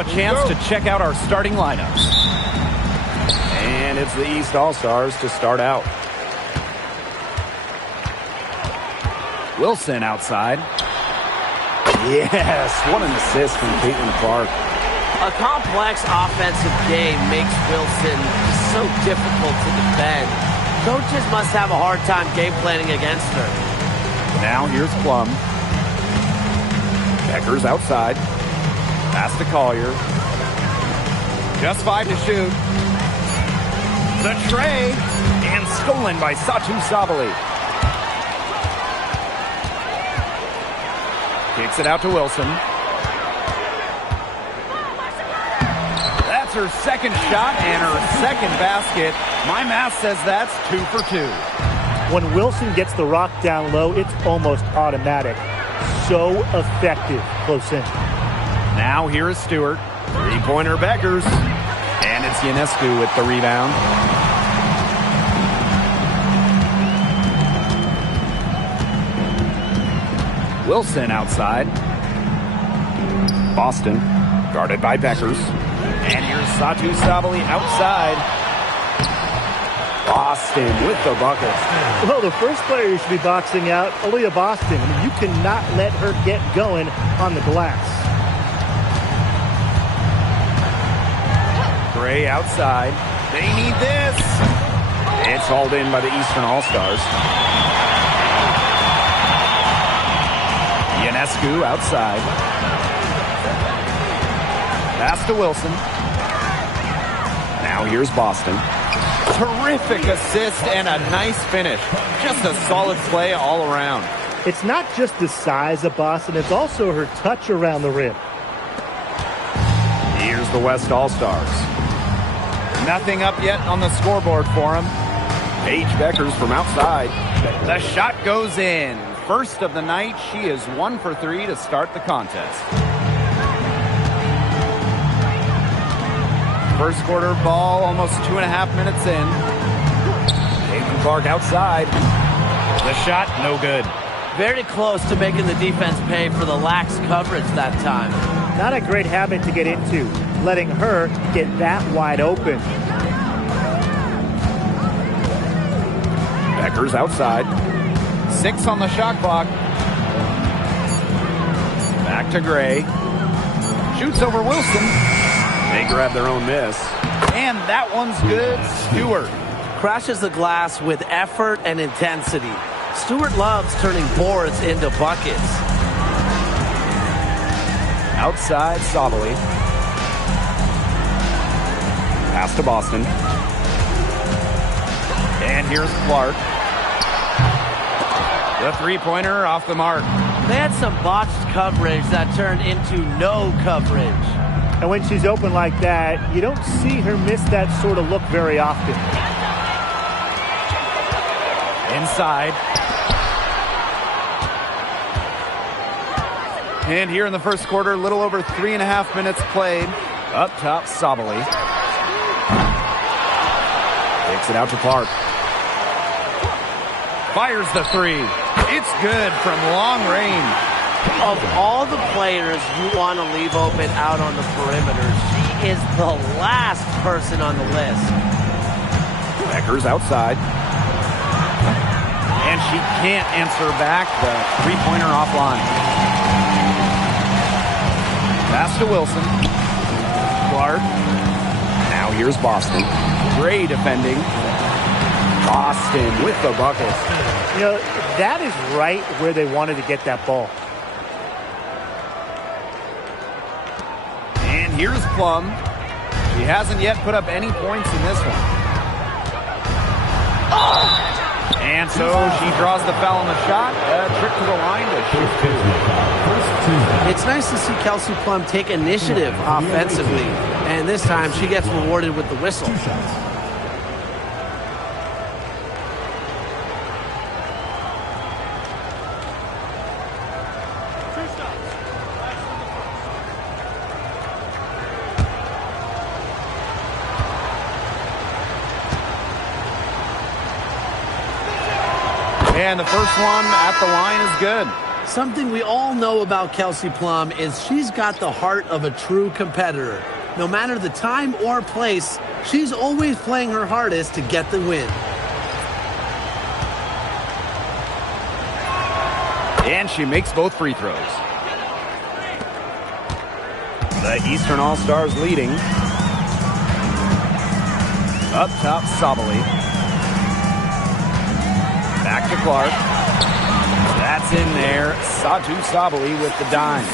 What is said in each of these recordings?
Now a chance to check out our starting lineups. And it's the East All-Stars to start out. Wilson outside. Yes, what an assist from Caitlin Clark. A complex offensive game makes Wilson so difficult to defend. Coaches must have a hard time game planning against her. Now here's Plum. Becker's outside. Pass to Collier. Just 5 to shoot. The tray. And stolen by Satu Sabali. Kicks it out to Wilson. That's her second shot and her second basket. My math says that's 2 for 2. When Wilson gets the rock down low, it's almost automatic. So effective close in. Now here is Stewart. Three-pointer Beckers. And it's Ionescu with the rebound. Wilson outside. Boston guarded by Beckers. And here's Satu Sabali outside. Boston with the bucket. Well, the first player you should be boxing out, Aaliyah Boston. I mean, you cannot let her get going on the glass. Gray outside. They need this. It's hauled in by the Eastern All-Stars. Ionescu outside. Pass to Wilson. Now here's Boston. Terrific assist and a nice finish. Just a solid play all around. It's not just the size of Boston, it's also her touch around the rim. Here's the West All-Stars. Nothing up yet on the scoreboard for them. Paige Beckers from outside. The shot goes in. First of the night, she is 1 for 3 to start the contest. First quarter ball, almost 2.5 minutes in. Caitlin Clark outside. The shot, no good. Very close to making the defense pay for the lax coverage that time. Not a great habit to get into, letting her get that wide open. Beckers outside. 6 on the shot clock. Back to Gray. Shoots over Wilson. They grab their own miss. And that one's good. Stewart crashes the glass with effort and intensity. Stewart loves turning boards into buckets. Outside, Sabali. Pass to Boston. And here's Clark. The three-pointer off the mark. They had some botched coverage that turned into no coverage. And when she's open like that, you don't see her miss that sort of look very often. Inside. And here in the first quarter, a little over 3.5 minutes played. Up top, Sabali. Takes it out to Clark. Fires the three. It's good from long range. Of all the players you want to leave open out on the perimeter, she is the last person on the list. Beckers outside. And she can't answer back the three-pointer offline. Pass to Wilson. Clark. Now here's Boston. Gray defending. Boston with the bucket. You know, that is right where they wanted to get that ball. And here's Plum. She hasn't yet put up any points in this one. And so she draws the foul on the shot. A trip to the line to shoot two. It's nice to see Kelsey Plum take initiative offensively. And this time she gets rewarded with the whistle. And the first one at the line is good. Something we all know about Kelsey Plum is she's got the heart of a true competitor. No matter the time or place, she's always playing her hardest to get the win. And she makes both free throws. The Eastern All-Stars leading. Up top, Sabali. Back to Clark. That's in there. Satu Sabali with the dime.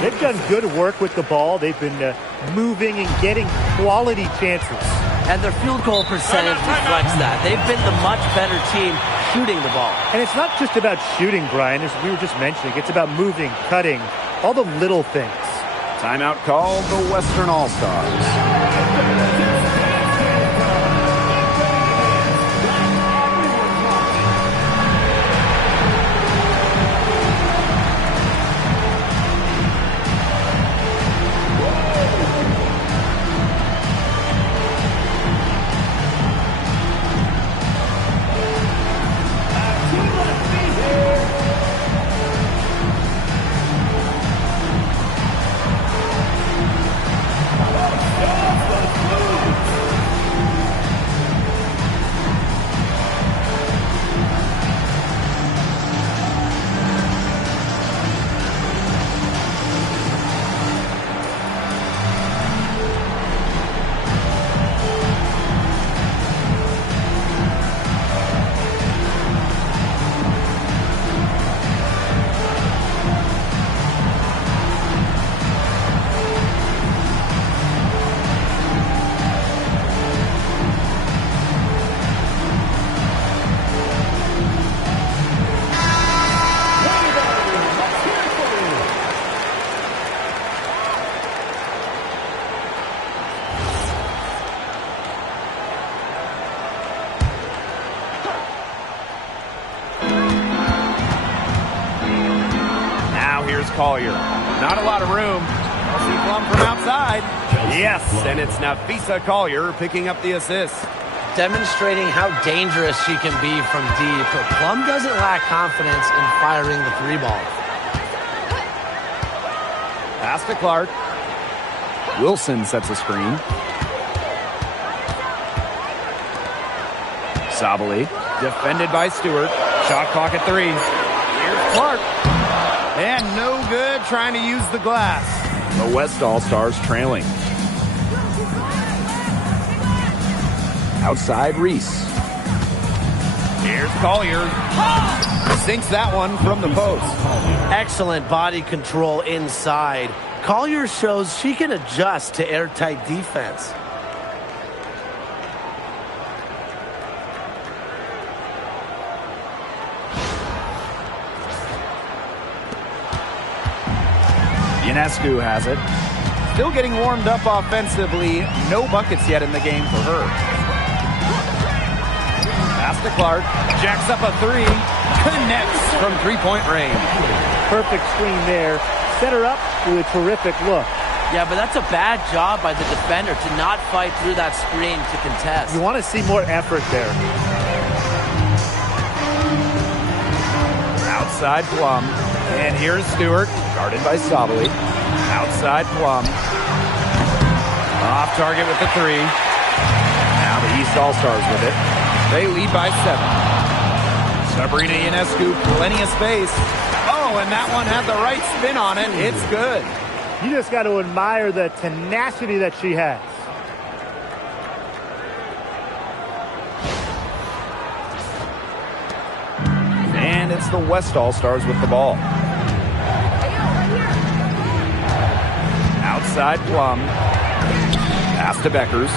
They've done good work with the ball. They've been moving and getting quality chances. And their field goal percentage reflects that. They've been the much better team shooting the ball. And it's not just about shooting, Brian, as we were just mentioning. It's about moving, cutting, all the little things. Timeout called the Western All-Stars. Collier. Not a lot of room. Kelsey Plum from outside. Yes, and it's Nafisa Collier picking up the assist. Demonstrating how dangerous she can be from deep. But Plum doesn't lack confidence in firing the three ball. Pass to Clark. Wilson sets a screen. Sabali, defended by Stewart. Shot clock at 3. Here's Clark. And no good, trying to use the glass. The West All-Stars trailing. Outside, Reese. Here's Collier. Sinks that one from the post. Excellent body control inside. Collier shows she can adjust to airtight defense. Ionescu has it. Still getting warmed up offensively. No buckets yet in the game for her. Pass to Clark. Jacks up a 3. Connects from three-point range. Perfect screen there. Set her up with a terrific look. Yeah, but that's a bad job by the defender to not fight through that screen to contest. You want to see more effort there. Outside Plum. And here's Stewart, guarded by Sabali. Outside Plum. Off target with the 3. Now the East All-Stars with it. They lead by 7. Sabrina Ionescu, plenty of space. Oh, and that one had the right spin on it. It's good. You just got to admire the tenacity that she has. And it's the West All-Stars with the ball. Outside Plum. Pass to Beckers.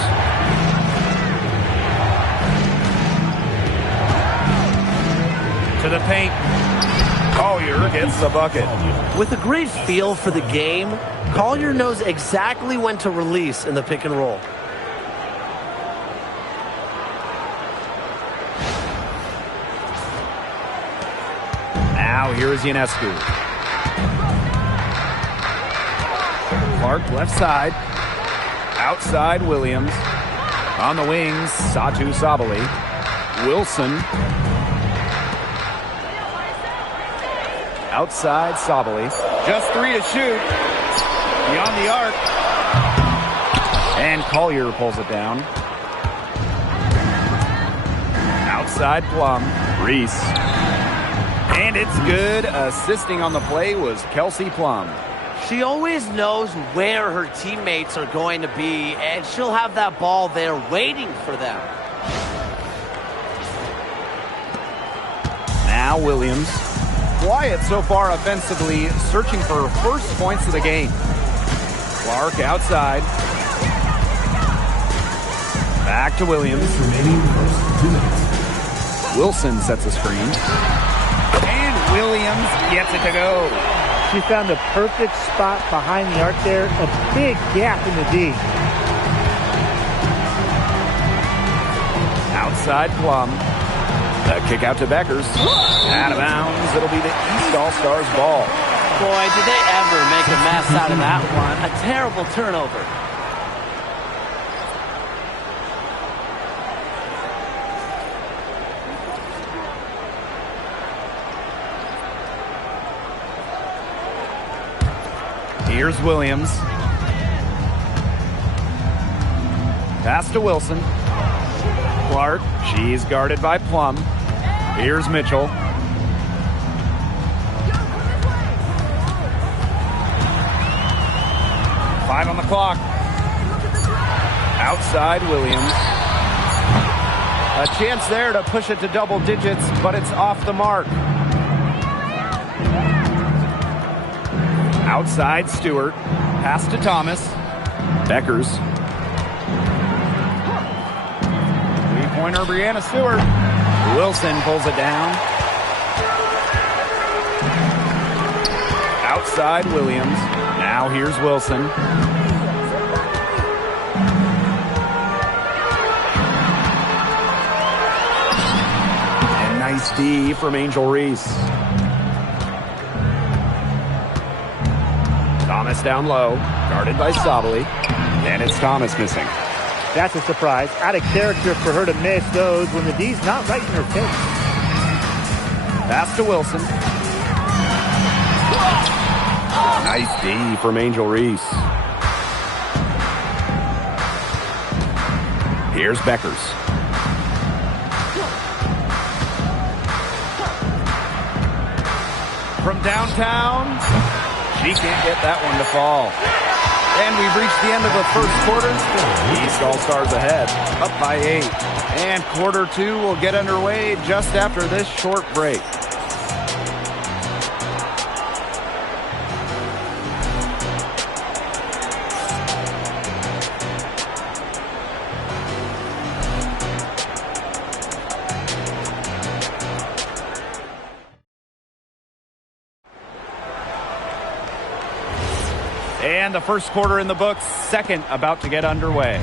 To the paint. Collier gets the bucket. With a great feel for the game, Collier knows exactly when to release in the pick and roll. Now here's Ionescu. Clark left side. Outside Williams. On the wings, Satu Sabali. Wilson. Outside, Sabali. Just 3 to shoot. Beyond the arc. And Collier pulls it down. Outside, Plum. Reese. And it's good. Assisting on the play was Kelsey Plum. She always knows where her teammates are going to be, and she'll have that ball there waiting for them. Now Williams. Quiet so far offensively, searching for first points of the game. Clark outside. Back to Williams. Wilson sets a screen. And Williams gets it to go. She found the perfect spot behind the arc there. A big gap in the D. Outside Plum. The kick out to Beckers. Out of bounds. It'll be the East All-Stars ball. Boy, did they ever make a mess out of that one. A terrible turnover. Here's Williams. Pass to Wilson. Clark. She's guarded by Plum. Here's Mitchell. Five on the clock. Outside Williams. A chance there to push it to double digits, but it's off the mark. Outside Stewart. Pass to Thomas. Beckers. Three-pointer Brianna Stewart. Wilson pulls it down. Outside Williams. Now here's Wilson. And nice D from Angel Reese. Thomas down low, guarded by Sabali, and it's Thomas missing. That's a surprise. Out of character for her to miss those when the D's not right in her face. Pass to Wilson. Nice D from Angel Reese. Here's Beckers. From downtown. She can't get that one to fall. And we've reached the end of the first quarter. East All-Stars ahead, up by 8. And quarter 2 will get underway just after this short break. And the first quarter in the books, second about to get underway.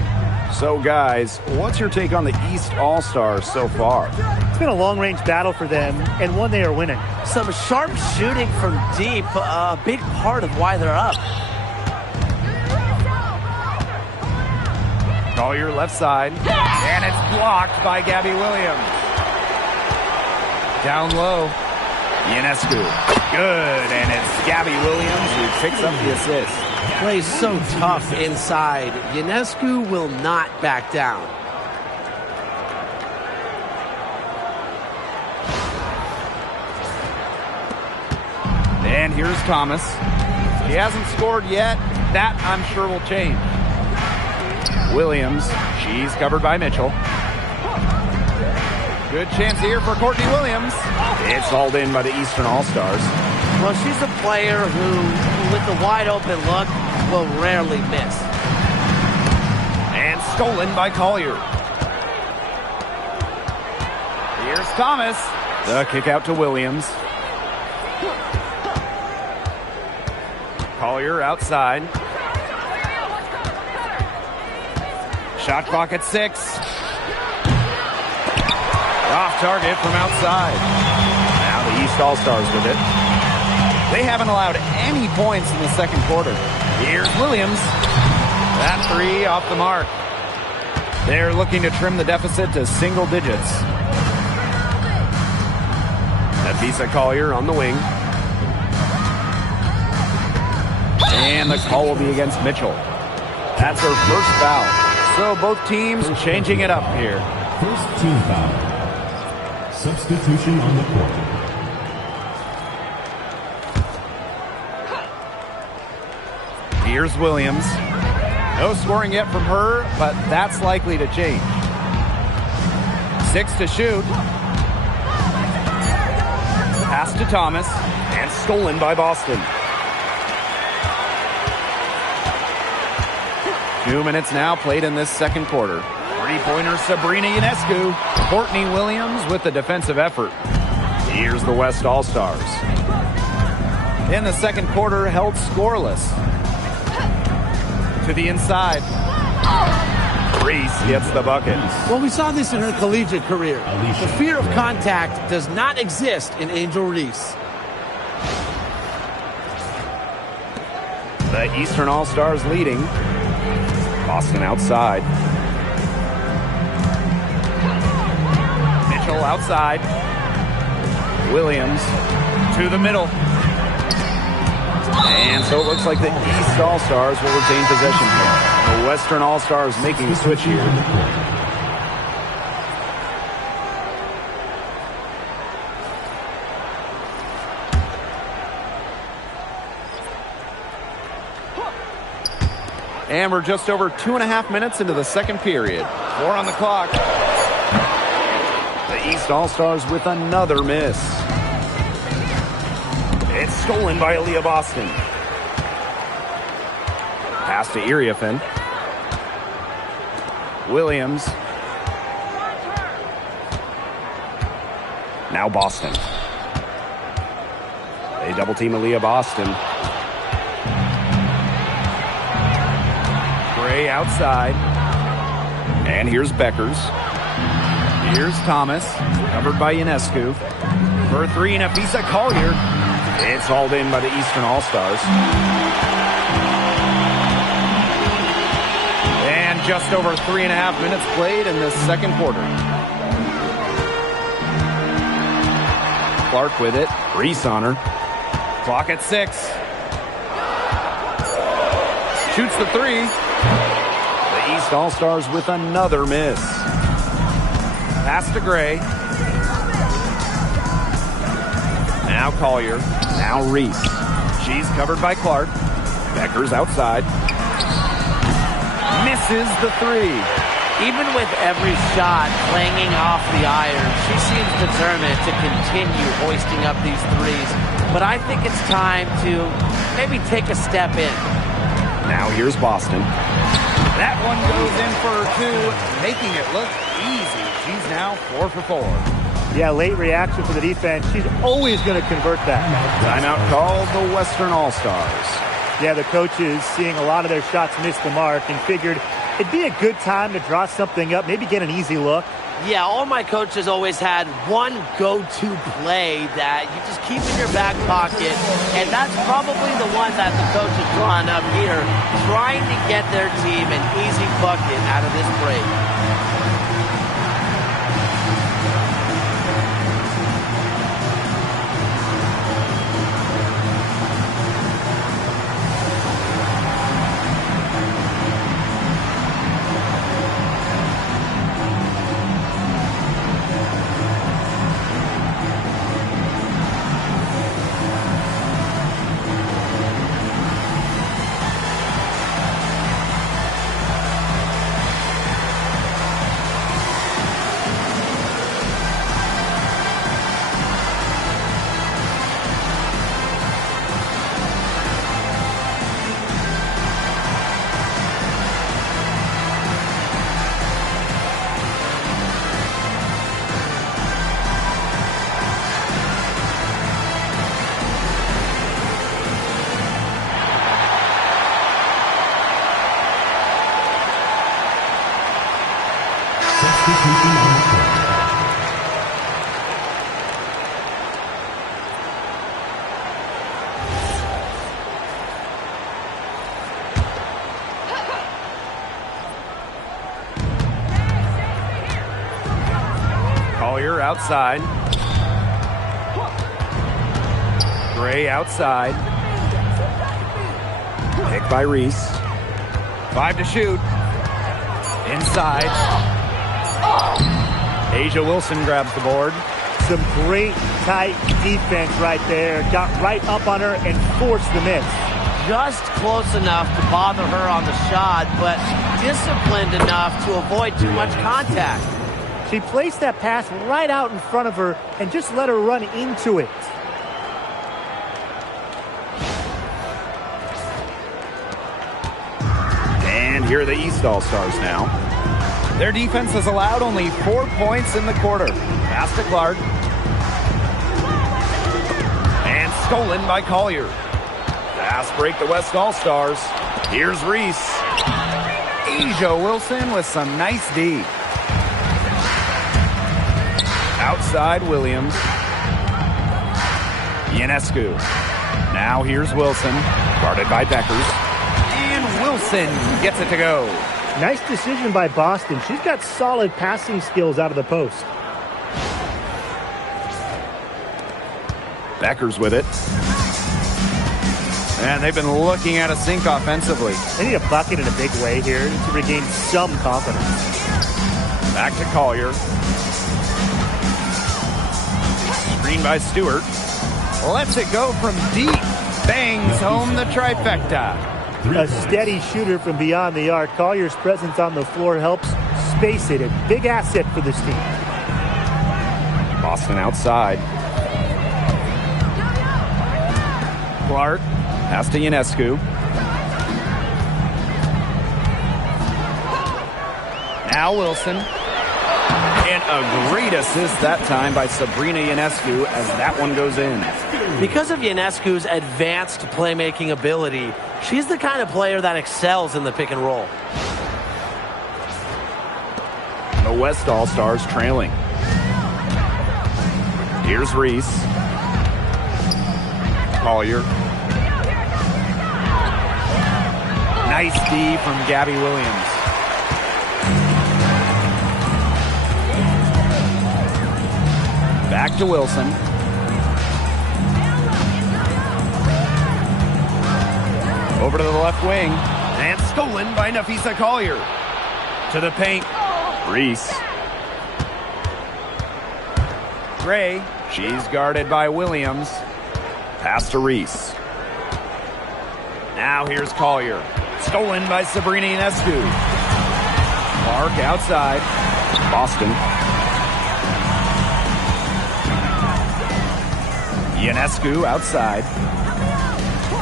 So, guys, what's your take on the East All-Stars so far? It's been a long-range battle for them, and one they are winning. Some sharp shooting from deep, a big part of why they're up. Collier left side, and it's blocked by Gabby Williams. Down low, Ionescu. Good, and it's Gabby Williams who picks up the assist. Plays so tough inside. Ionescu will not back down. And here's Thomas. He hasn't scored yet. That, I'm sure, will change. Williams. She's covered by Mitchell. Good chance here for Courtney Williams. It's hauled in by the Eastern All-Stars. Well, she's a player who, with the wide-open look, will rarely miss. And stolen by Collier. Here's Thomas. The kick out to Williams. Collier outside. Shot clock at 6. Off target from outside. Now the East All-Stars with it. They haven't allowed any points in the second quarter. Here's Williams. That three off the mark. They're looking to trim the deficit to single digits. Nafisa Collier on the wing. And the call will be against Mitchell. That's her first foul. So both teams changing it up here. First team foul. Substitution on the court. Here's Williams. No scoring yet from her, but that's likely to change. 6 to shoot. Pass to Thomas, and stolen by Boston. 2 minutes now played in this second quarter. Three-pointer Sabrina Ionescu. Courtney Williams with the defensive effort. Here's the West All-Stars. In the second quarter, held scoreless. To the inside. Reese gets the bucket. Well, we saw this in her collegiate career. The fear of contact does not exist in Angel Reese. The Eastern All-Stars leading. Boston outside. Mitchell outside. Williams to the middle. And so it looks like the East All-Stars will retain possession here. The Western All-Stars making the switch here. And we're just over 2.5 minutes into the second period. 4 on the clock. The East All-Stars with another miss. It's stolen by Aaliyah Boston. Pass to Iriafen. Williams. Now Boston. They double team Aaliyah Boston. Gray outside. And here's Beckers. Here's Thomas. Covered by Ionescu. For three, Nafisa Collier. It's hauled in by the Eastern All-Stars. And just over 3.5 minutes played in this second quarter. Clark with it. Reese on her. Clock at 6. Shoots the three. The East All-Stars with another miss. Pass to Gray. Now Collier. Now Reese. She's covered by Clark. Becker's outside. Misses the three. Even with every shot clanging off the iron, she seems determined to continue hoisting up these threes. But I think it's time to maybe take a step in. Now here's Boston. That one goes in for 2, making it look easy. She's now 4 for 4. Yeah, late reaction for the defense. She's always going to convert that. Timeout called the Western All-Stars. Yeah, the coaches seeing a lot of their shots miss the mark and figured it'd be a good time to draw something up, maybe get an easy look. Yeah, all my coaches always had one go-to play that you just keep in your back pocket, and that's probably the one that the coach is drawing up here, trying to get their team an easy bucket out of this break. Collier outside. Gray outside. by Reese. 5 to shoot. Inside. Asia Wilson grabs the board. Some great tight defense right there. Got right up on her and forced the miss. Just close enough to bother her on the shot, but disciplined enough to avoid too much contact. She placed that pass right out in front of her and just let her run into it. And here are the East All-Stars now. Their defense has allowed only 4 points in the quarter. Pass to Clark. And stolen by Collier. Fast break the West All-Stars. Here's Reese. Asia Wilson with some nice D. Outside Williams. Ionescu. Now here's Wilson. Guarded by Beckers. And Wilson gets it to go. Nice decision by Boston. She's got solid passing skills out of the post. Beckers with it. And they've been looking at a sink offensively. They need a bucket in a big way here to regain some confidence. Back to Collier. Screen by Stewart. Lets it go from deep. Bangs home the trifecta. A steady shooter from beyond the arc. Collier's presence on the floor helps space it. A big asset for this team. Boston outside. Clark. Pass to Ionescu. Now Wilson. And a great assist that time by Sabrina Ionescu as that one goes in. Because of Ionescu's advanced playmaking ability, she's the kind of player that excels in the pick and roll. The West All-Stars trailing. Here's Reese. Collier. Nice D from Gabby Williams. Back to Wilson. Over to the left wing. And stolen by Nafisa Collier. To the paint. Reese. Gray. She's guarded by Williams. Pass to Reese. Now here's Collier. Stolen by Sabrina Ionescu. Clark outside. Boston. Ionescu outside.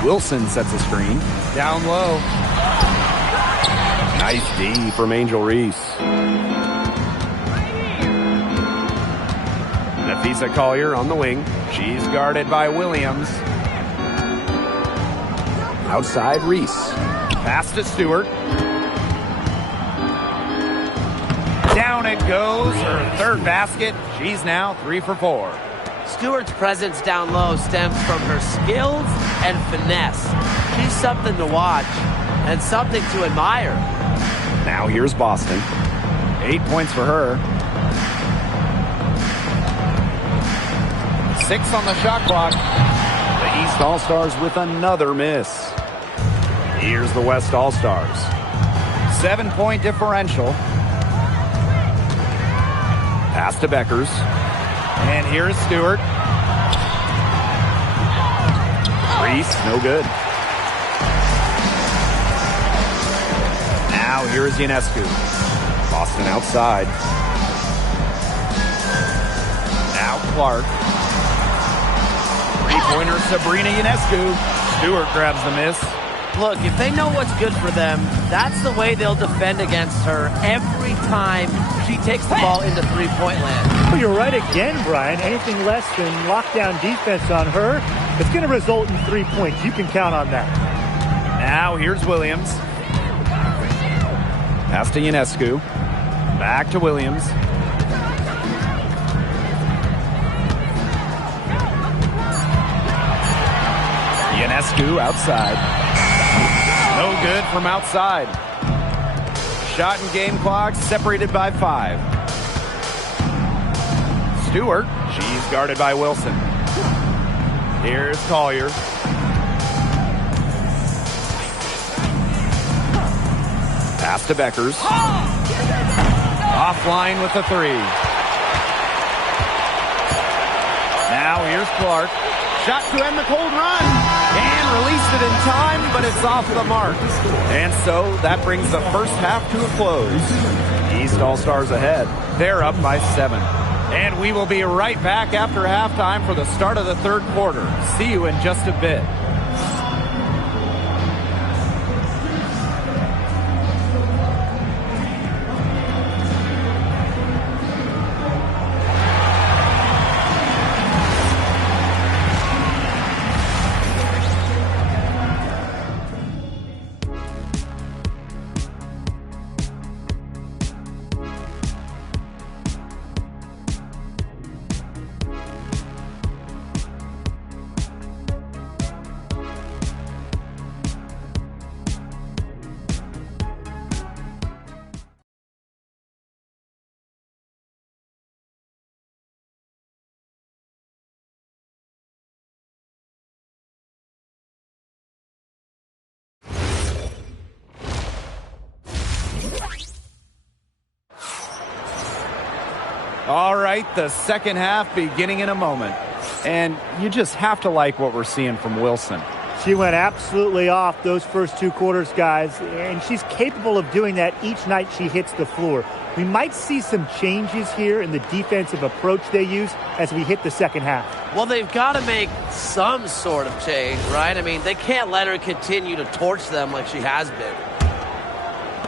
Wilson sets a screen. Down low. Nice D from Angel Reese. Nafisa Collier on the wing. She's guarded by Williams. Outside Reese. Pass to Stewart. Down it goes. Her third basket. She's now 3 for 4. Stewart's presence down low stems from her skills and finesse. She's something to watch and something to admire. Now here's Boston. 8 points for her. 6 on the shot clock. The East All-Stars with another miss. Here's the West All-Stars. 7-point differential. Pass to Beckers. And here's Stewart. Reese, no good. Now here's Ionescu. Boston outside. Now Clark. Three-pointer Sabrina Ionescu. Stewart grabs the miss. Look, if they know what's good for them, that's the way they'll defend against her every time she takes the ball into three-point land. Well, you're right again, Brian. Anything less than lockdown defense on her, it's going to result in 3 points. You can count on that. Now here's Williams. Pass to Ionescu. Back to Williams. Ionescu outside. No good from outside. Shot and game clock separated by 5. Stewart, she's guarded by Wilson. Here's Collier. Pass to Beckers. Offline with the three. Now here's Clark. Shot to end the cold run. And released it in time, but it's off the mark. And so that brings the first half to a close. East All-Stars ahead. They're up by 7. And we will be right back after halftime for the start of the third quarter. See you in just a bit. All right, the second half beginning in a moment. And you just have to like what we're seeing from Wilson. She went absolutely off those first 2 quarters, guys, and she's capable of doing that each night she hits the floor. We might see some changes here in the defensive approach they use as we hit the second half. Well, they've got to make some sort of change, right? I mean, they can't let her continue to torch them like she has been.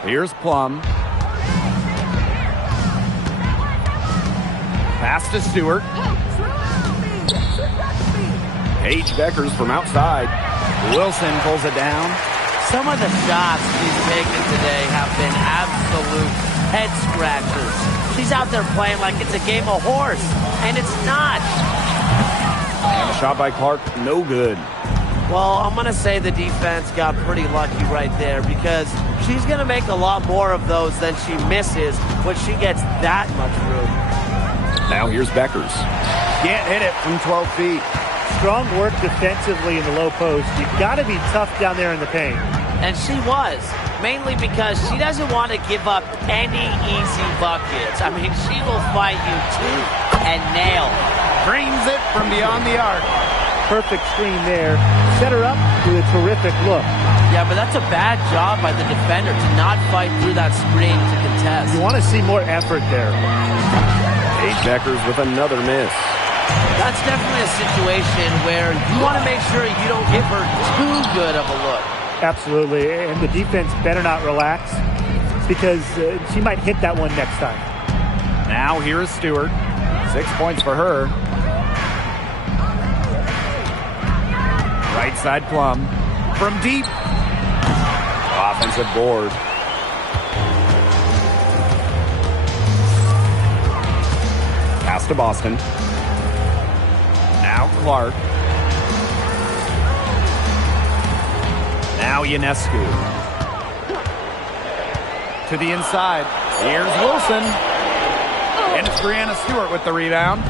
Here's Plum. Pass to Stewart. Paige Beckers from outside. Wilson pulls it down. Some of the shots she's taken today have been absolute head scratchers. She's out there playing like it's a game of horse, and it's not. And a shot by Clark, no good. Well, I'm going to say the defense got pretty lucky right there because she's going to make a lot more of those than she misses when she gets that much room. Now here's Beckers. Can't hit it from 12 feet. Strong work defensively in the low post. You've got to be tough down there in the paint. And she was, mainly because she doesn't want to give up any easy buckets. I mean, she will fight you tooth and nail. Drains it from beyond the arc. Perfect screen there. Set her up with a terrific look. Yeah, but that's a bad job by the defender to not fight through that screen to contest. You want to see more effort there. Paige Beckers with another miss. That's definitely a situation where you want to make sure you don't give her too good of a look. Absolutely, and the defense better not relax because she might hit that one next time. Now here is Stewart. 6 points for her. Right side Plum. From deep. Offensive board. Pass to Boston. Now Clark. Now Ionescu. To the inside. Here's Wilson. And it's Brianna Stewart with the rebound.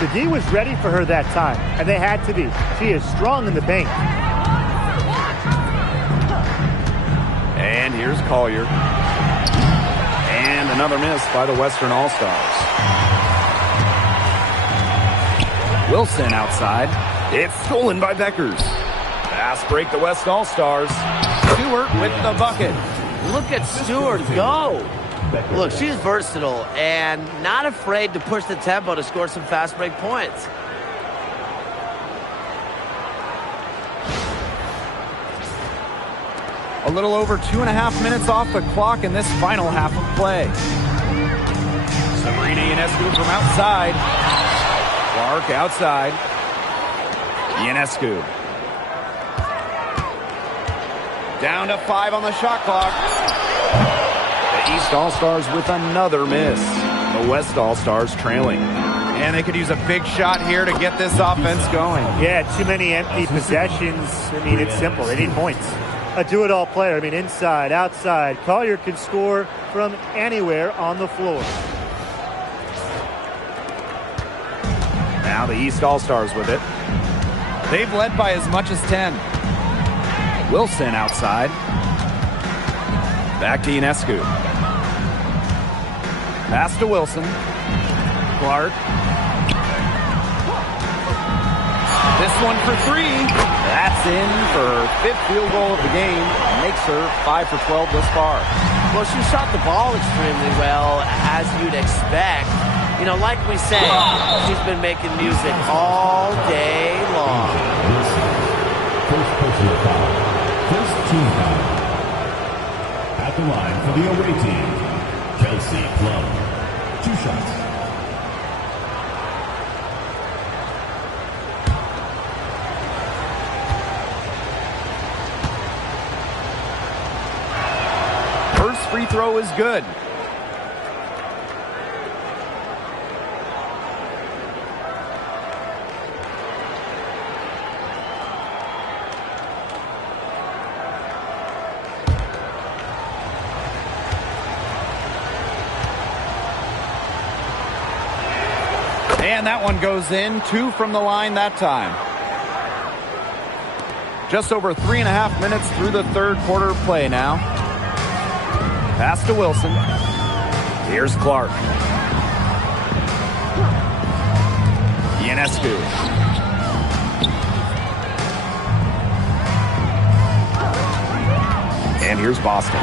The D was ready for her that time, and they had to be. She is strong in the paint. And here's Collier. And another miss by the Western All-Stars. Wilson outside. It's stolen by Beckers. Fast break the West All-Stars. Stewart with the bucket. Look at Stewart go. Look, she's versatile and not afraid to push the tempo to score some fast break points. A little over 2.5 minutes off the clock in this final half of play. Sabrina Ionescu from outside. Clark outside. Ionescu. Down to 5 on the shot clock. The East All-Stars with another miss. The West All-Stars trailing. And they could use a big shot here to get this offense going. Yeah, too many empty possessions. I mean, it's simple. They need points. A do-it-all player. I mean, inside, outside. Collier can score from anywhere on the floor. Now the East All-Stars with it. They've led by as much as 10. Wilson outside. Back to Ionescu. Pass to Wilson. Clark. This one for three. That's in for her 5th field goal of the game. Makes her 5 for 12 thus far. Well, she shot the ball extremely well, as you'd expect. You know, like we say, she's been making music all day long. First personal foul. First team foul. At the line for the away team, Kelsey Plum. 2 shots. First free throw is good. And that one goes in. 2 from the line that time. Just over 3.5 minutes through the third quarter play now. Pass to Wilson. Here's Clark. Ionescu. And here's Boston.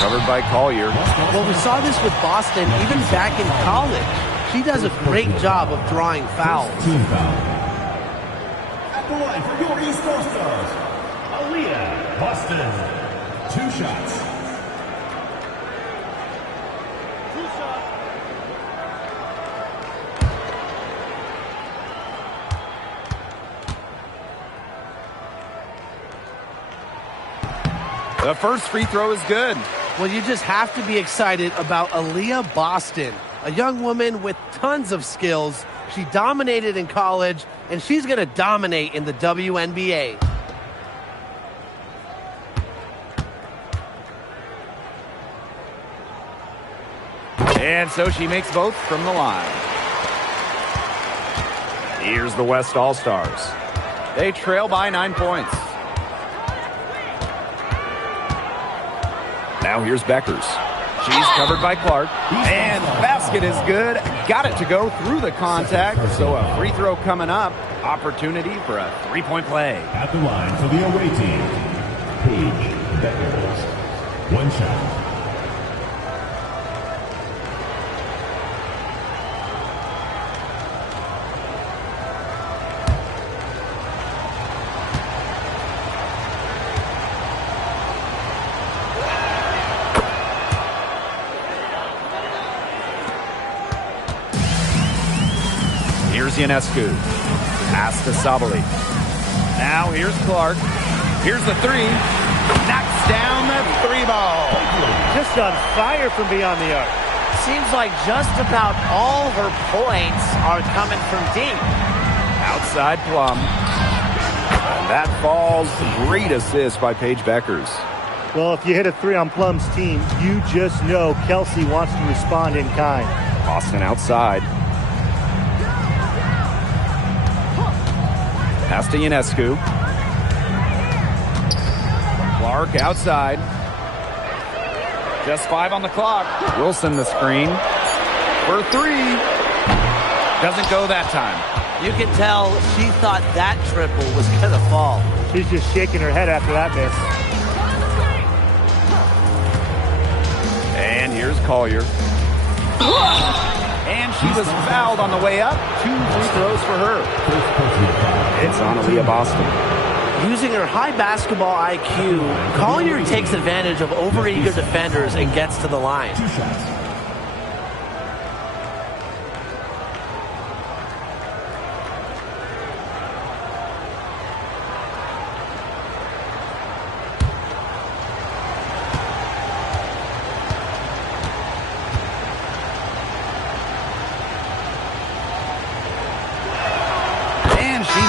Covered by Collier. Well, we saw this with Boston even back in college. She does a great job of drawing fouls. Team foul. At the line for your East Coast Stars, Aaliyah Boston. 2 shots. The first free throw is good. Well, you just have to be excited about Aaliyah Boston, a young woman with tons of skills. She dominated in college, and she's going to dominate in the WNBA. And so she makes both from the line. Here's the West All-Stars. They trail by 9 points. Now here's Beckers. She's covered by Clark. And the basket is good. Got it to go through the contact. So a free throw coming up. Opportunity for a 3-point play. At the line for the away team, Paige Beckers. 1 shot. Here's Ionescu. Pass to Sabali. Now here's Clark. Here's the 3. Knocks down the 3 ball. Just on fire from beyond the arc. Seems like just about all her points are coming from deep. Outside Plum. And that falls. Great assist by Paige Beckers. Well, if you hit a 3 on Plum's team, you just know Kelsey wants to respond in kind. Boston outside. Pass to Ionescu. Clark outside. Just 5 on the clock. Wilson the screen. For 3. Doesn't go that time. You can tell she thought that triple was going to fall. She's just shaking her head after that miss. And here's Collier. And she was fouled on the way up. 2 free throws for her. It's on Aaliyah Boston. Using her high basketball IQ, Collier takes advantage of overeager defenders and gets to the line. 2 shots.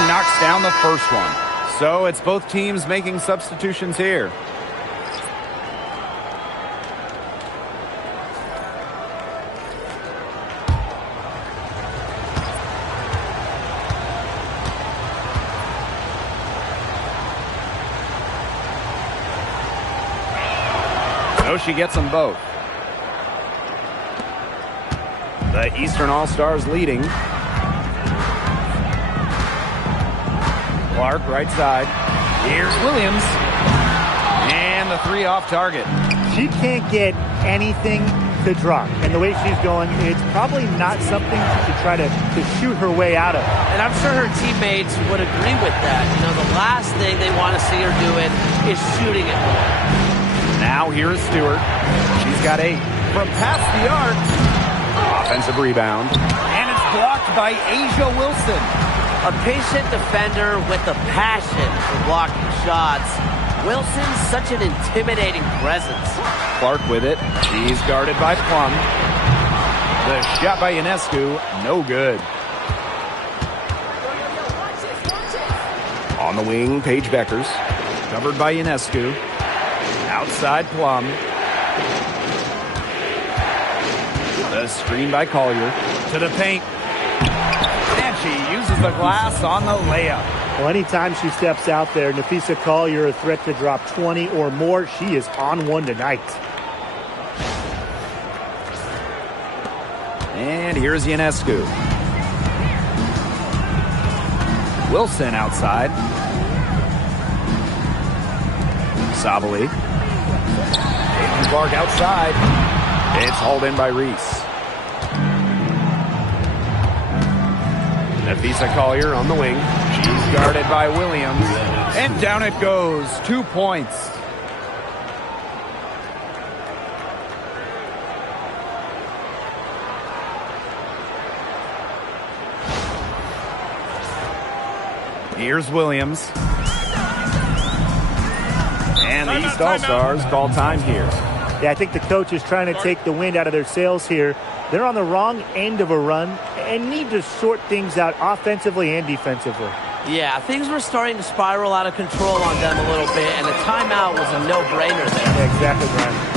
Knocks down the first one. So it's both teams making substitutions here. So she gets them both. The Eastern All-Stars leading. Clark, right side. Here's Williams. And the three off target. She can't get anything to drop. And the way she's going, it's probably not something to try to shoot her way out of. And I'm sure her teammates would agree with that. You know, the last thing they want to see her doing is shooting it more. Now here's Stewart. She's got 8. From past the arc. Offensive rebound. And it's blocked by Asia Wilson. A patient defender with a passion for blocking shots. Wilson's such an intimidating presence. Clark with it. She's guarded by Plum. The shot by Ionescu, no good. On the wing, Paige Beckers. Covered by Ionescu. Outside Plum. The screen by Collier. To the paint. And she uses the glass on the layup. Well, anytime she steps out there, Napheesa Collier, a threat to drop 20 or more, she is on one tonight. And here's Ionescu. Wilson outside. Sabali. Caitlin Clark outside. It's hauled in by Reese. Napheesa Collier on the wing. She's guarded by Williams. And down it goes. 2 points. Here's Williams. And the East All-Stars call time here. Yeah, I think the coach is trying to take the wind out of their sails here. They're on the wrong end of a run and need to sort things out offensively and defensively. Yeah, things were starting to spiral out of control on them a little bit, and a timeout was a no-brainer there. Yeah, exactly, Brian.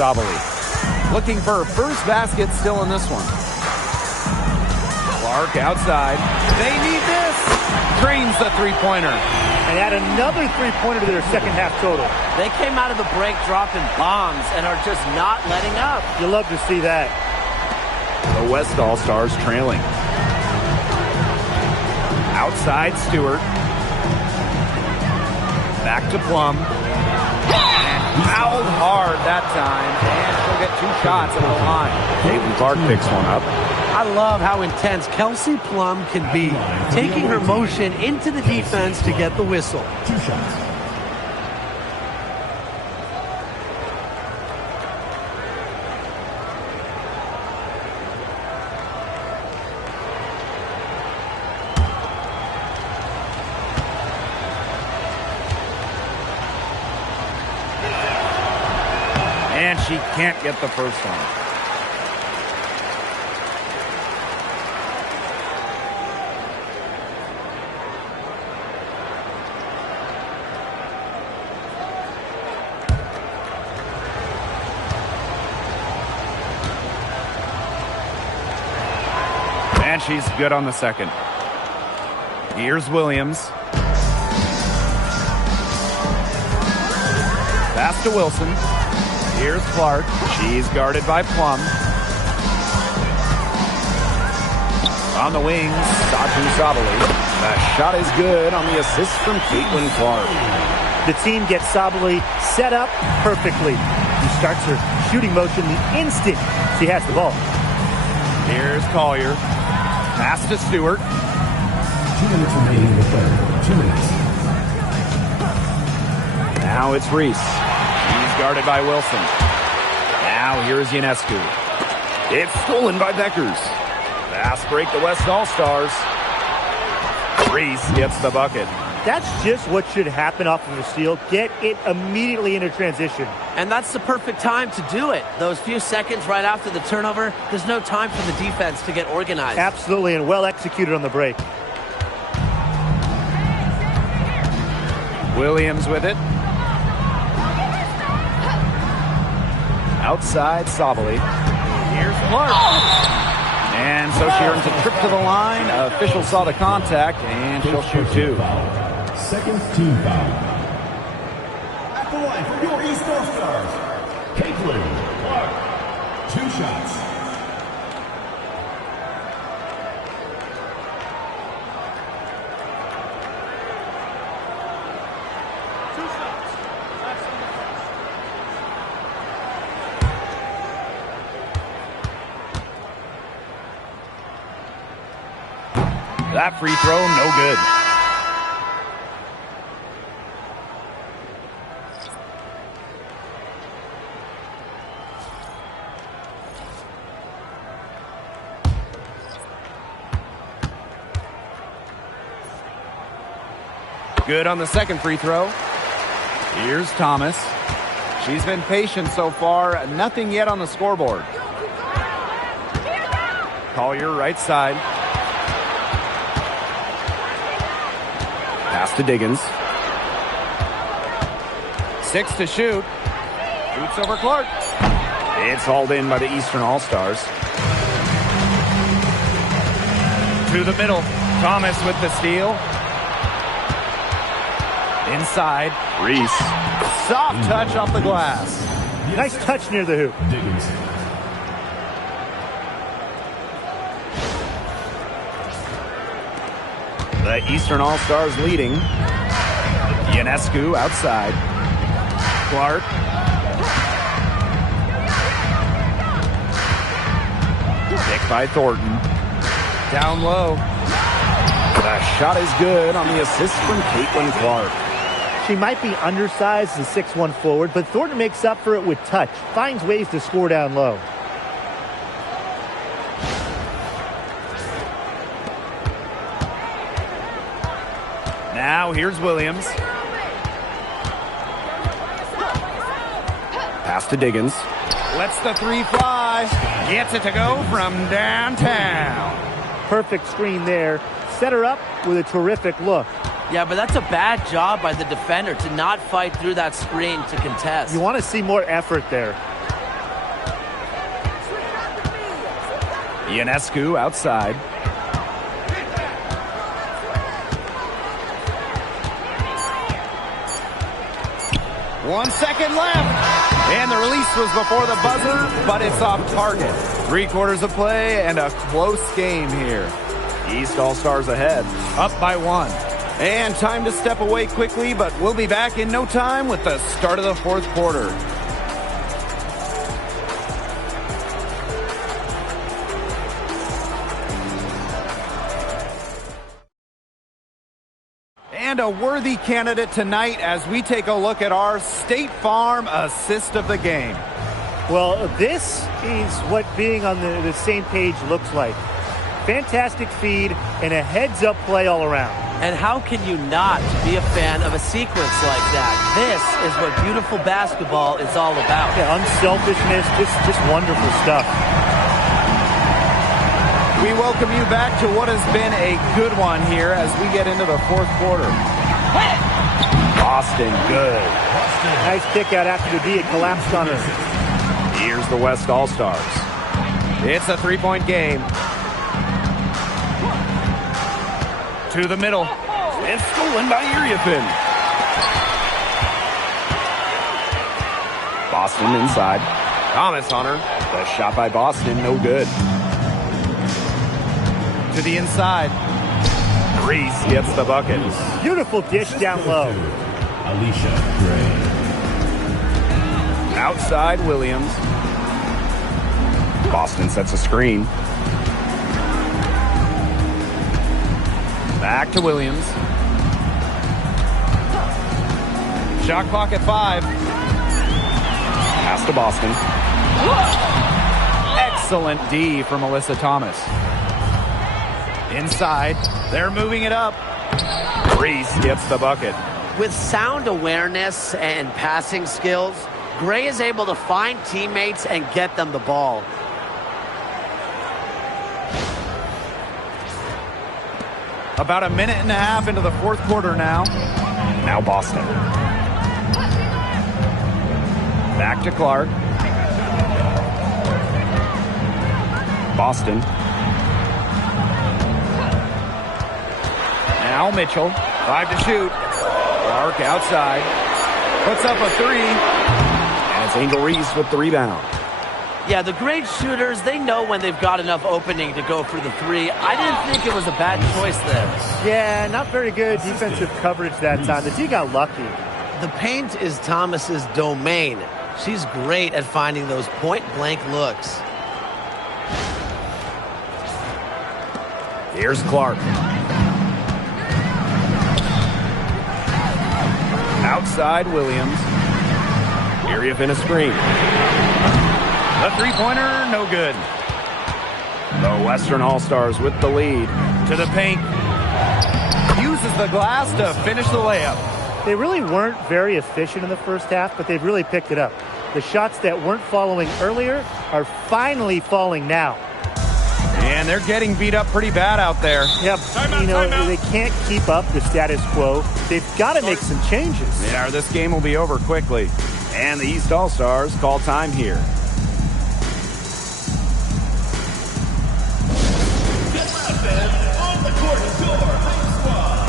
Sabali. Looking for her first basket still in this one. Clark outside. They need this. Drains the three-pointer. And add another three-pointer to their second half total. They came out of the break dropping bombs and are just not letting up. You love to see that. The West All-Stars trailing. Outside Stewart. Back to Plum. Fouled hard that time, and she'll get 2 shots at the line. Caitlin Clark picks one up. I love how intense Kelsey Plum can be, taking her motion into the defense to get the whistle. 2 shots. And she can't get the first one. And she's good on the second. Here's Williams. Pass to Wilson. Here's Clark. She's guarded by Plum. On the wings, Satu Sabali. The shot is good on the assist from Caitlin Clark. The team gets Sabali set up perfectly. She starts her shooting motion the instant she has the ball. Here's Collier. Pass to Stewart. 2 minutes remaining in the third. 2 minutes. Now it's Reese. He's guarded by Wilson. Now here's Ionescu. It's stolen by Beckers. Fast break the West All-Stars. Reese gets the bucket. That's just what should happen off of a steal. Get it immediately into transition. And that's the perfect time to do it. Those few seconds right after the turnover, there's no time for the defense to get organized. Absolutely, and well executed on the break. Williams with it. Outside Sabali. Here's Clark. And so she earns a trip to the line. Official saw the contact, and she'll shoot 2. Second team foul. At the line for your East All-Stars, Caitlin Clark. 2 shots. That free throw, no good. Good on the second free throw. Here's Thomas. She's been patient so far. Nothing yet on the scoreboard. Collier right side. Pass to Diggins. 6 to shoot. Shoots over Clark. It's hauled in by the Eastern All-Stars. To the middle. Thomas with the steal. Inside. Reese. Soft touch off the glass. Nice touch near the hoop. Diggins. The Eastern All-Stars leading. Ionescu outside. Clark. Pick by Thornton. Down low. The shot is good on the assist from Caitlin Clark. She might be undersized as a 6'1" forward, but Thornton makes up for it with touch. Finds ways to score down low. Now here's Williams. Pass to Diggins. Lets the 3 fly. Gets it to go from downtown. Perfect screen there. Set her up with a terrific look. Yeah, but that's a bad job by the defender to not fight through that screen to contest. You want to see more effort there. Ionescu outside. One second left. And the release was before the buzzer, but it's off target. 3 quarters of play and a close game here. East All-Stars ahead, up by 1. And time to step away quickly, but we'll be back in no time with the start of the 4th quarter. And a worthy candidate tonight as we take a look at our State Farm assist of the game. Well, this is what being on the same page looks like. Fantastic feed and a heads-up play all around. And how can you not be a fan of a sequence like that? This is what beautiful basketball is all about. Yeah, unselfishness, just wonderful stuff. We welcome you back to what has been a good one here as we get into the 4th quarter. Boston, good. Nice kick out after the D. It collapsed on her. Here's the West All-Stars. It's a 3-point game. To the middle. And stolen by Iriafin. Boston inside. Thomas on her. The shot by Boston, no good. To the inside. Reese gets the bucket. Beautiful dish down low. Alicia Gray. Outside Williams. Boston sets a screen. Back to Williams. Shot clock at 5. Pass to Boston. Excellent D from Alyssa Thomas. Inside. They're moving it up. Reese gets the bucket. With sound awareness and passing skills, Gray is able to find teammates and get them the ball. About a minute and a half into the fourth quarter now. Now Boston. Back to Clark. Boston. Now Mitchell. 5 to shoot. Clark outside. Puts up a 3. And it's Angel Reese with the rebound. Yeah, the great shooters, they know when they've got enough opening to go for the 3. I didn't think it was a bad choice there. Yeah, not very good defensive coverage that time. The D got lucky. The paint is Thomas's domain. She's great at finding those point-blank looks. Here's Clark. Outside Williams. Iriafin a screen. The three-pointer, no good. The Western All-Stars with the lead. To the paint. Uses the glass to finish the layup. They really weren't very efficient in the first half, but they've really picked it up. The shots that weren't following earlier are finally falling now. And they're getting beat up pretty bad out there. Yep, they can't keep up the status quo. They've got to make some changes. Yeah, this game will be over quickly. And the East All-Stars call time here. On the court is your high squad.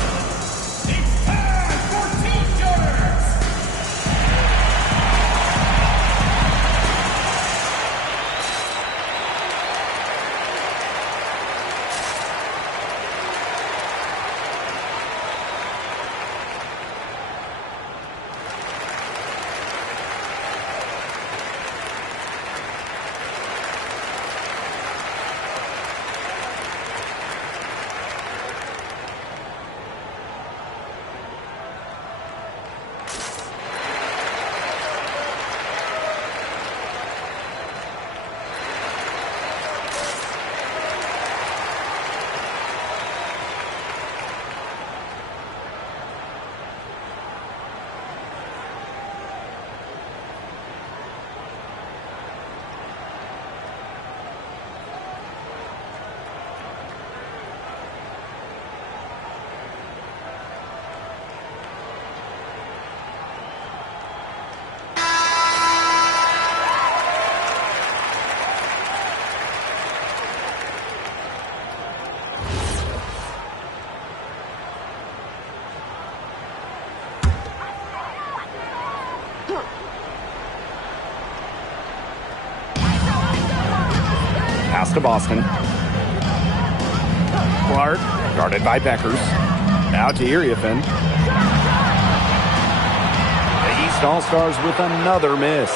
It's time for Team Starters. Pass to Boston. Clark, guarded by Beckers. Now to Iriafin. The East All-Stars with another miss.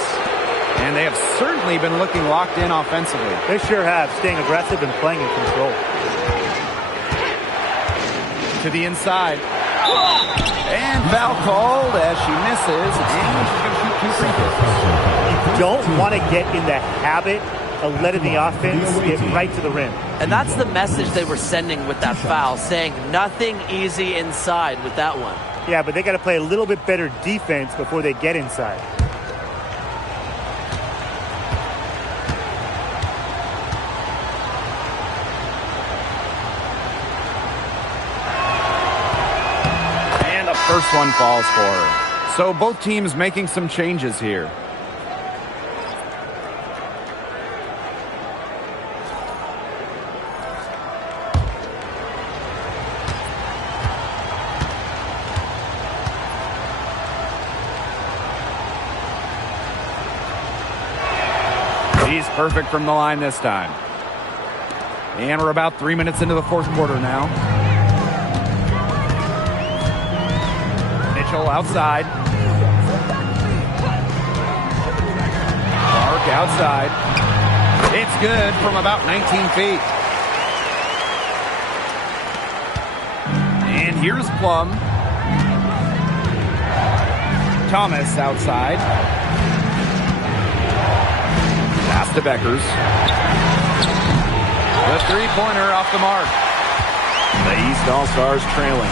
And they have certainly been looking locked in offensively. They sure have, staying aggressive and playing in control. To the inside. And foul called as she misses. And she's going to shoot 2 free throws. You don't want to get in the habit of letting the offense get right to the rim. And that's the message they were sending with that foul, saying nothing easy inside with that one. Yeah, but they got to play a little bit better defense before they get inside. And the first one falls for her. So both teams making some changes here. She's perfect from the line this time. And we're about 3 minutes into the fourth quarter now. Mitchell outside. Clark outside. It's good from about 19 feet. And here's Plum. Thomas outside. Pass to Beckers. The three-pointer off the mark. The East All-Stars trailing.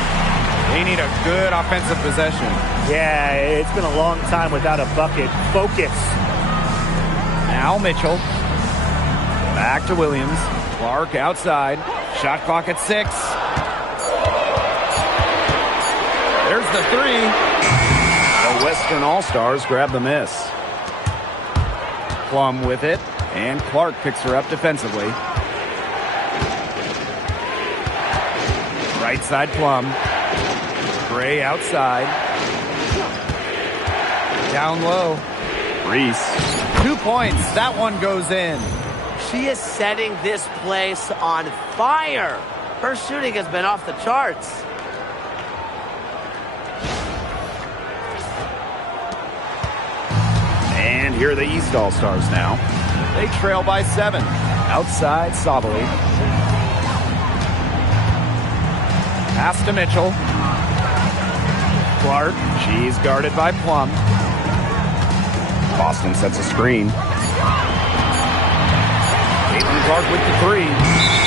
They need a good offensive possession. Yeah, it's been a long time without a bucket. Focus. Now Mitchell. Back to Williams. Clark outside. Shot clock at 6. There's the three. The Western All-Stars grab the miss. Plum with it, and Clark picks her up defensively. Right side Plum. Gray outside. Down low. Reese. 2 points. That one goes in. She is setting this place on fire. Her shooting has been off the charts. And here are the East All-Stars now. They trail by 7. Outside, Sabali. Pass to Mitchell. Clark. She's guarded by Plum. Boston sets a screen. Caitlin Clark with the three.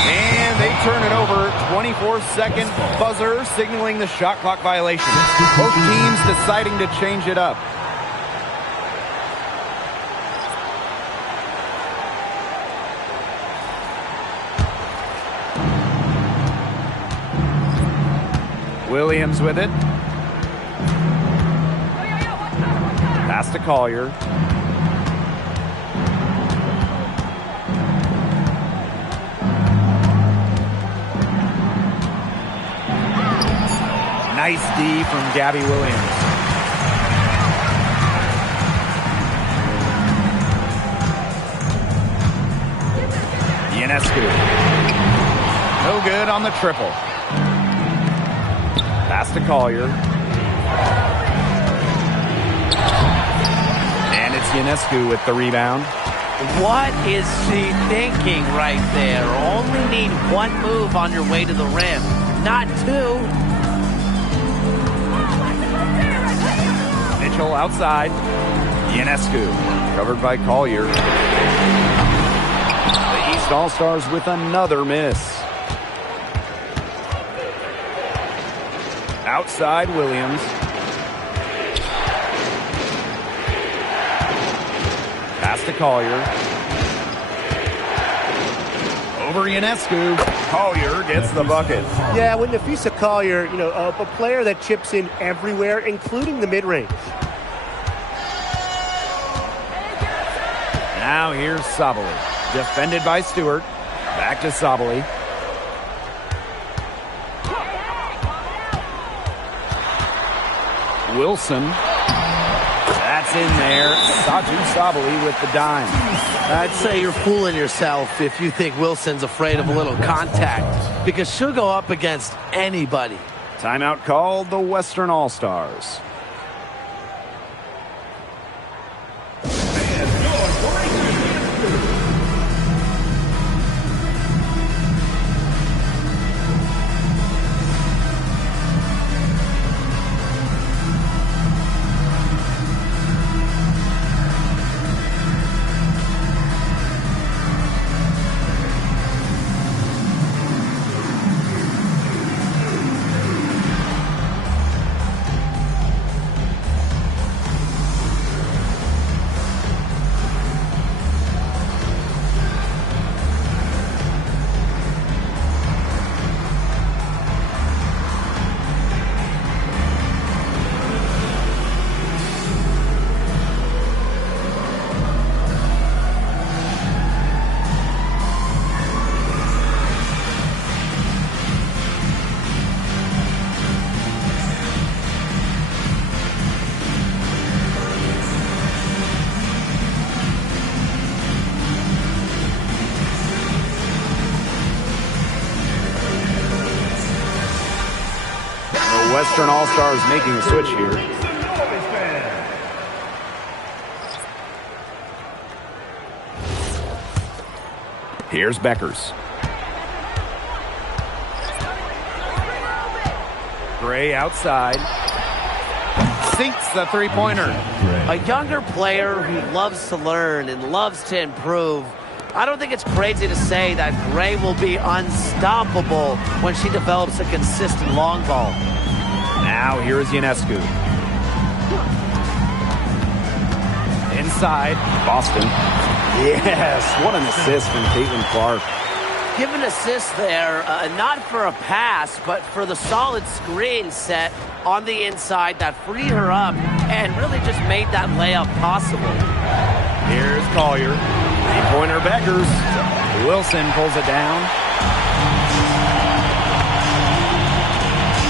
And they turn it over. 24-second buzzer signaling the shot clock violation. Both teams deciding to change it up. Williams with it. Pass to Collier. Nice D from Gabby Williams. Ionescu. No good on the triple. Pass to Collier. And it's Ionescu with the rebound. What is she thinking right there? Only need one move on your way to the rim, not two. Mitchell outside. Ionescu covered by Collier. The East All-Stars with another miss. Outside Williams. Pass to Collier. Over Ionescu. Collier gets the bucket. Yeah, when Nafisa Collier, a player that chips in everywhere, including the mid-range. Now here's Sabali. Defended by Stewart. Back to Sabali. Wilson. That's in there. Saju Sabali with the dime. I'd say you're fooling yourself if you think Wilson's afraid of a little contact, because she'll go up against anybody. Timeout called the Western All-Stars. Western All-Stars making a switch here. Here's Beckers. Gray outside. Sinks the three-pointer. A younger player who loves to learn and loves to improve. I don't think it's crazy to say that Gray will be unstoppable when she develops a consistent long ball. Now here's Ionescu. Inside, Boston. Yes, what an assist from Caitlin Clark. Give an assist there, not for a pass, but for the solid screen set on the inside that freed her up and really just made that layup possible. Here's Collier. Three-pointer Beckers. Wilson pulls it down.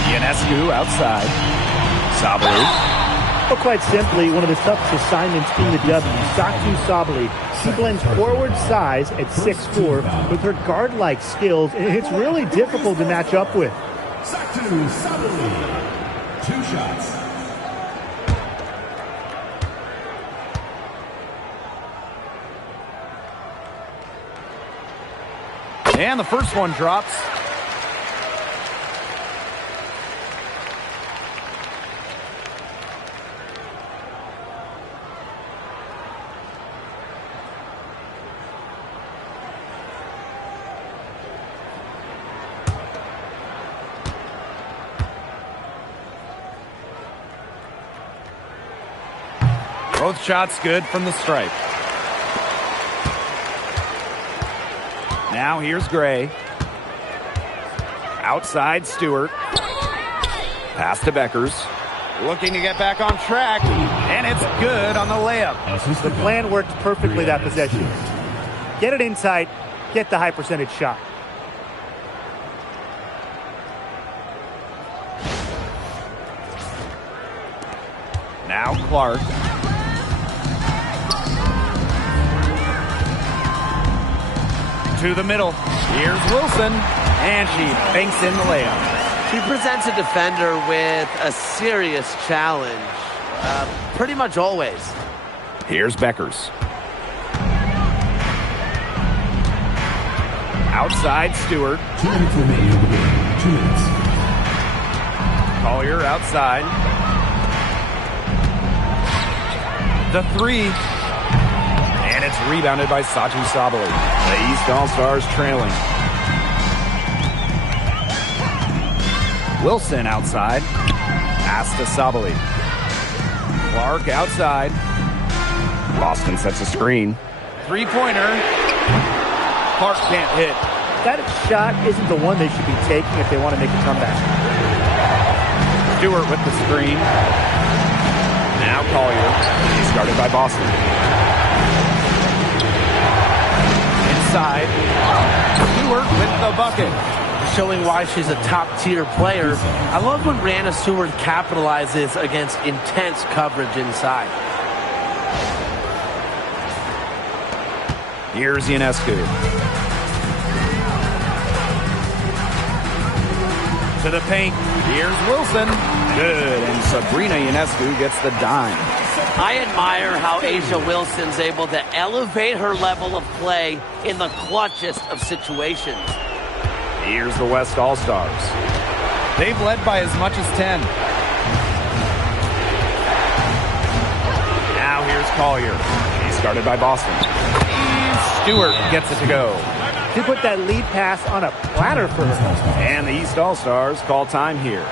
Ionescu outside. Sabali. Well, quite simply, one of the toughest assignments in the W. Satou Sabali. She blends forward size at 6'4" with her guard-like skills, and it's really difficult to match up with. Satou Sabali. 2 shots. And the first one drops. Both shots good from the stripe. Now here's Gray. Outside Stewart. Pass to Beckers. Looking to get back on track. And it's good on the layup. The plan worked perfectly that possession. Get it inside. Get the high percentage shot. Now Clark. To the middle. Here's Wilson. And she banks in the layup. She presents a defender with a serious challenge. Pretty much always. Here's Beckers. Outside Stewart. 2 minutes remaining in the game. 2 minutes. Collier outside. The three. And it's rebounded by Satou Sabali. The East All-Stars trailing. Wilson outside. Pass to Sabali. Clark outside. Boston sets a screen. Three-pointer. Clark can't hit. That shot isn't the one they should be taking if they want to make a comeback. Stewart with the screen. Now Collier. He's guarded by Boston. Inside. Stewart with the bucket. Showing why she's a top-tier player. I love when Brianna Stewart capitalizes against intense coverage inside. Here's Ionescu. To the paint. Here's Wilson. Good. And Sabrina Ionescu gets the dime. I admire how A'ja Wilson's able to elevate her level of play in the clutchest of situations. Here's the West All-Stars. They've led by as much as 10. Now here's Collier. He's guarded by Boston. Stewart gets it to go. He put that lead pass on a platter for her. And the East All-Stars call time here.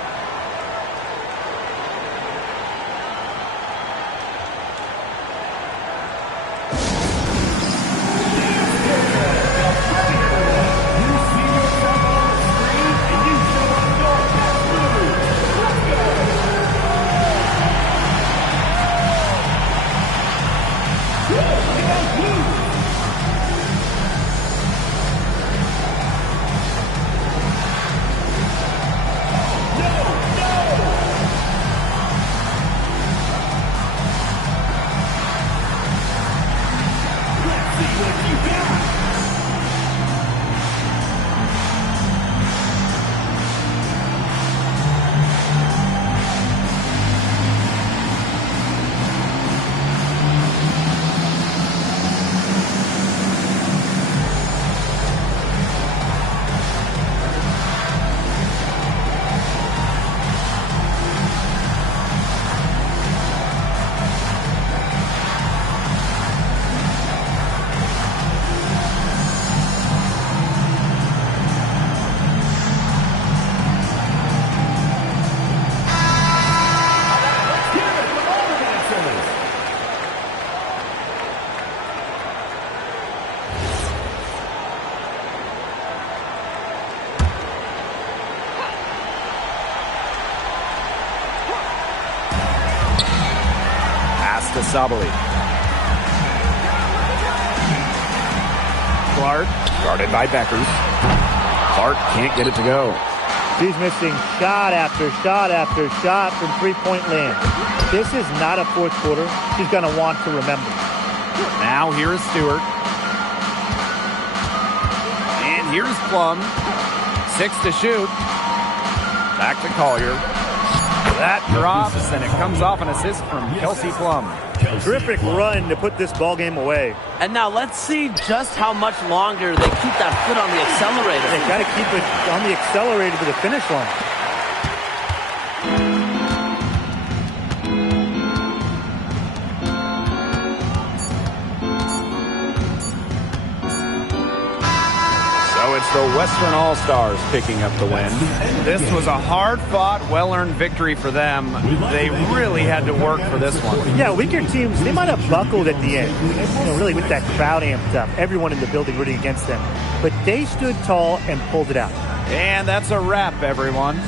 to Sabali. Clark, guarded by Beckers. Clark can't get it to go. She's missing shot after shot after shot from three-point land. This is not a fourth quarter she's going to want to remember. Now here is Stewart. And here's Plum. 6 to shoot. Back to Collier. That drops, and it comes off an assist from Kelsey Plum. Terrific run to put this ball game away. And now let's see just how much longer they keep that foot on the accelerator. They got to keep it on the accelerator to the finish line. So it's the Western All-Stars picking up the win. This was a hard-fought, well-earned victory for them. They really had to work for this one. Yeah, weaker teams, they might have buckled at the end. You know, really with that crowd amped up. Everyone in the building rooting against them. But they stood tall and pulled it out. And that's a wrap, everyone.